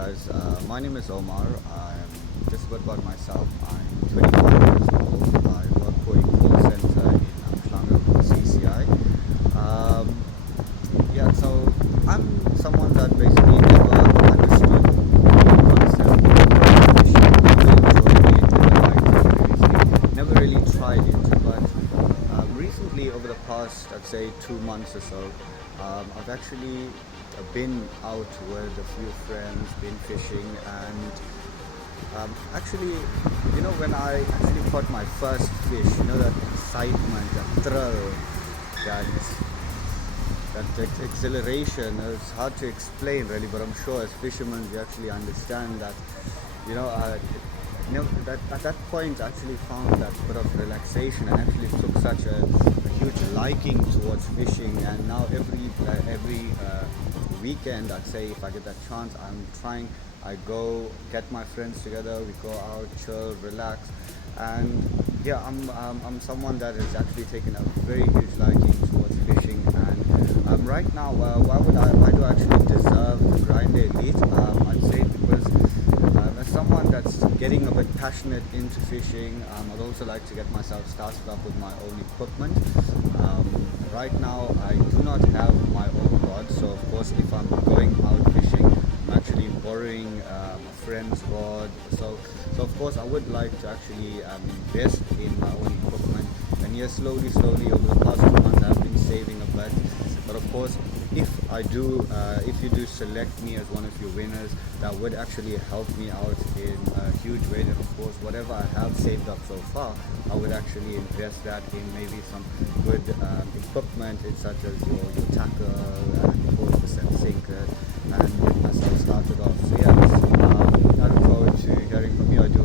guys. My name is Omar. I'm just a bit about myself. I'm 25 years old. I work for a call center in Amsterdam, CCI. Um, yeah, so I'm someone that basically never understood the concept of fishing. Never enjoyed it, never liked it, seriously. Never really tried it, but recently, over the past, I'd say 2 months or so, I've actually been out with a few friends, been fishing, and actually, when I actually caught my first fish, that excitement, that thrill, that exhilaration, it's hard to explain really, but I'm sure as fishermen we actually understand that, you know, uh, that at that point I actually found that bit of relaxation and actually took such a huge liking towards fishing. And now every weekend, I'd say, if I get that chance, I go get my friends together, we go out, chill, relax. And yeah, I'm someone that has actually taken a very huge liking towards fishing. And right now, why do I actually deserve the grind elite? I'd say because as someone that's getting a bit passionate into fishing, I'd also like to get myself started up with my own equipment. Right now, I do not have my own rod, so of course, if I'm going out fishing, I'm actually borrowing a friend's rod. So of course, I would like to actually invest in my own equipment. And yes, slowly over the past 2 months, I've been saving a bit. But of course, if you do select me as one of your winners, that would actually help me out in a huge way. And of course, whatever I have saved up so far, I would actually invest that in maybe some good equipment, such as your tackle and 40% sinker, and get myself started off. So yes, I look forward to hearing from you. I do